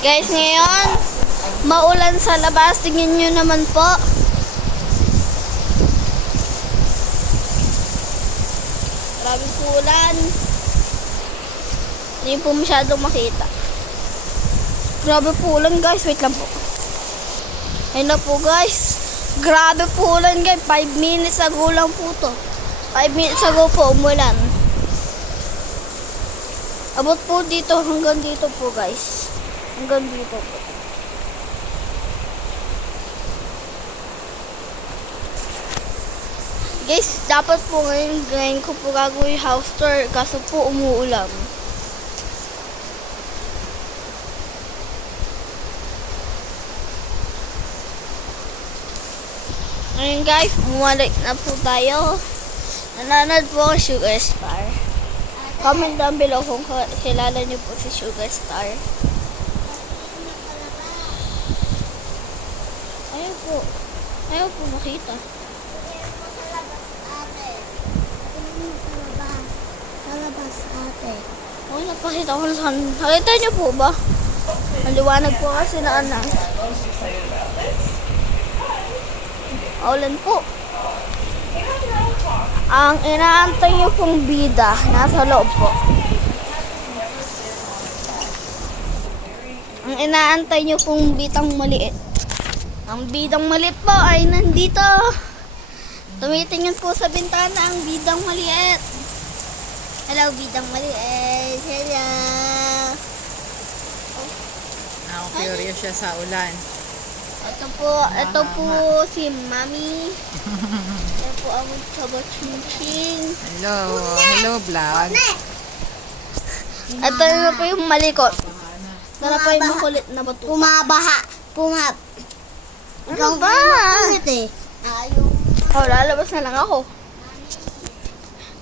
Guys, ngayon, maulan sa labas. Tingnan nyo naman po. Grabe po ulan. Hindi po masyadong makita. Grabe po ulan, guys. Wait lang po. Ayun na po, guys. Grabe po ulan, guys. 5 minutes ago lang po to. 5 minutes ago po umulan. Abot po dito hanggang dito po, guys. Hanggang dito po. Guys, dapat po ngayon ko po gagawin house tour kaso po umuulan. Ngayon guys, bumalik na po tayo. Nanonood po ako Sugar Star. Comment down below kung kilala niyo po si Sugar Star. Ayaw po makita. Kalabas ate. Oh, napakita ko saan. Nakita niyo po ba? Maliwanag po kasi na anak. Ulan po. Ang inaantay niyo pong bida, nasa loob po. Ang inaantay niyo pong bidang maliit. Ang bidang maliit po ay nandito. Tumitingin po sa bintana ang bidang maliit. Hello, bidang maliit. Hello. Curious siya sa ulan. Ito po si Mami. Ito po ang kabachuching. Hello vlog. Ito na po yung malikot. Ito na po yung makulit na bato. Pumabaha. Ano ba? Oh, lalabas na lang ako.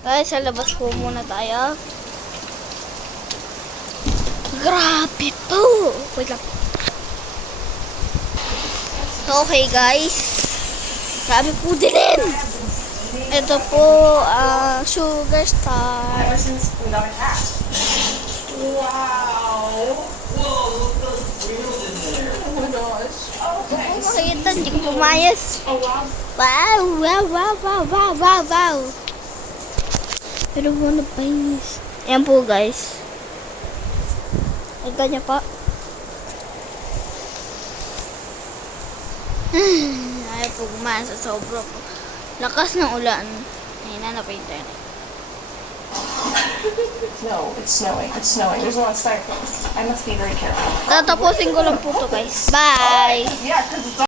Guys, sa labas po muna tayo. Grabe po. Wait lang. Okay guys. Grabe po din. Ito po Sugar Star. Makita, hindi ko pumayas. Wow. Pero ano pa yun? Ayan po guys. Ito niya po. Ayaw po kumain sa sobrang lakas ng ulan. Ayun na po internet. No, it's snowing. It's snowing. There's a lot of styrofoam. I must be very careful. Tatapusin ko lang po to guys. Bye! Yeah, because it's